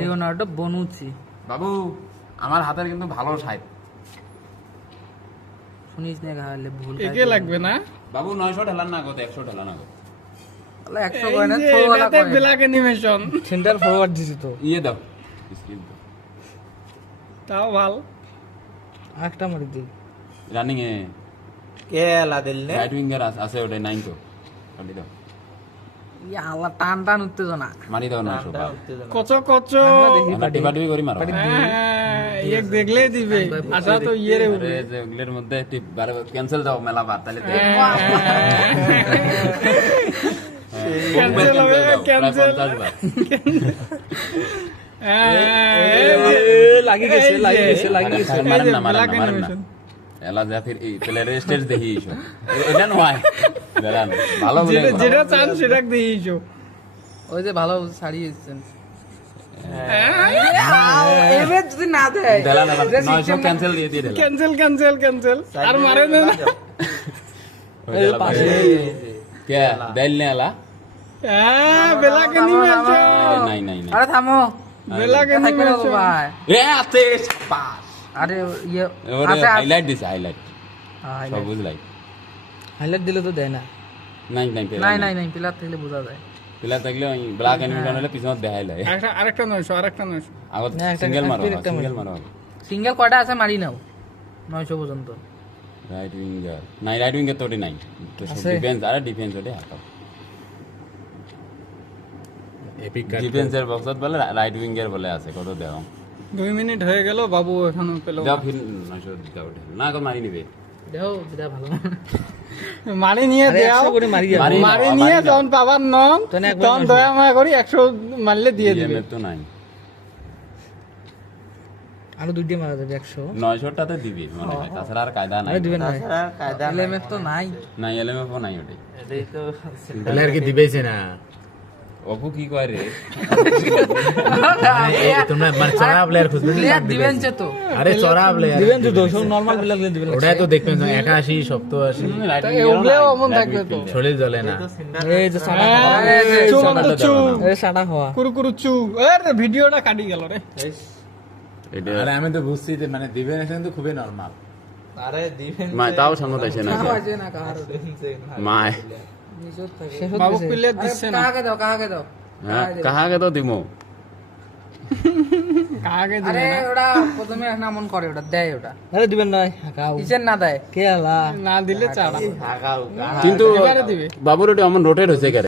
Leonardo বনুচি বাবু আমার হাতের কিন্তু ভালো সাইড শুনিস না গালে ভুল একে লাগবে না বাবু 900 ঢালান না গো 100 ঢালান না গো 100 করে না থোড়া এটাতে ব্ল্যাক অ্যানিমেশন সেন্টার ফরওয়ার্ড দিছি তো ইয়ে দাও স্কিল দাও তাও ভাল একটা মারি দিই রানিং এ কেলা দিলে রাইট উইঙ্গার আছে ওটা 9 তো কাটি দাও ইয়া আল্লাহ টান টান উত্তেজনা মারি দাও 900 কচো কচো আমরা টিপাটিপি করি মারো এক দেখলেই দিবে আশা তো ইয়েরে আরে যে ওগুলোর মধ্যে টিপ বারে ক্যান্সেল দাও মেলা বার তাহলে ক্যান্সেল হবে ক্যান্সেল লাগি গেছে মারেন না এলা যা ফির এই প্লেয়ার স্টেজ দেখি ইসো এটা নয় দাঁড়ান ভালো বলে যেটা চান সেটা দিয়েছো ওই যে ভালো ছাড়িয়েছেন এবার যদি না দেয় দাঁড়ান 900 ক্যান্সেল দিয়ে দিয়ে দিলাম ক্যান্সেল ক্যান্সেল ক্যান্সেল আর মারে না এই পাশে কে দেল নে এলা ব্ল্যাক অ্যানিমেশন নাই নাই নাই আরে থামো ব্ল্যাক অ্যানিমেশন ভাই এ আতে পাস আরে ইয়ে ওরে আছে হাইলাইট দিছে হাইলাইট সবুজ লাইট হাইলাইট দিলে তো দেয় না নাই নাই পেলা নাই পিলার থেকে বোঝা যায় পেলা থাকলে ওই ব্ল্যাক অ্যানিমেশন হলে পিছনত দেখাই লাই আরেকটা 900 আরেকটা 900 আগত না, একটা সিঙ্গেল মারো একটা সিঙ্গেল মারো সিঙ্গেল কয়টা আছে মারি নাও 900 পর্যন্ত রাইট উইঙ্গার নাই রাইট উইঙ্গার তোটি নাই তো সব আছে? ডিফেন্স আরে ডিফেন্স ওটা হাতাও ডিফেন্সের বক্সত বলে রাইট উইঙ্গার বলে আছে কত দেও 2 মিনিট হয়ে গেল বাবু এখনো পেলো যাও ফির 900 দাও না কো মারি নিবে দেখো বিদা ভালো মারি নিয়ে আরে দাও 100 করে মারি যাবে। মারি মারি নাও, নিয়ে মারি নাও। যখন পাবার নন তখন একবার তখন 900 দয়া মায়া করি 100 মারলে দিয়ে দিবে ইএমএফ তো নাই আরো দুইটা মারা যাবে 100 900 টাতে দিবি মনে হয় তাছাড়া আর কায়দা নাই আরে দিবেন না কায়দা এলএমএফ তো নাই নাই এলএমএফ নাই ওটাই এটাই তো প্লেয়ার কি দিবেছে না অপু কি কয় রে তোমরা মানে চড়া প্লেয়ার খুঁজবে প্লেয়ার দিবেন যে তো আরে চড়া প্লেয়ার দিবেন তো সব নরমাল প্লেয়ার দিবেন ওটাই তো দেখবেন 81 87 রাইট ওগুলোও অমন থাকবে তো। শরীর জ্বলে না এই যে সাদা চুমন্ত চু এই সাদা হওয়া কুরকুরু চু আরে ভিডিওটা কাটি গেল রে এটা আরে আমি তো বুঝছি যে মানে দিবেন কিন্তু খুবই নরমাল আরে দিবেন মা তাও সামনে আইছে না হয়েছে না কাহার মায় নিচত থাকে বাবু প্লেয়ার দিচ্ছে না কাহাকে দাও হ্যাঁ কাহাকে তো দিমু কাকে আরে দিবে না ওটা প্রথমে নামন করে ওটা দেয় ওটা আরে দিবেন না কিচেন না দেয় কে আলা না দিলে চাড়া হাগাও কিন্তু এবারে দিবে বাবুর ওটা আমার রোটেট হয়েছে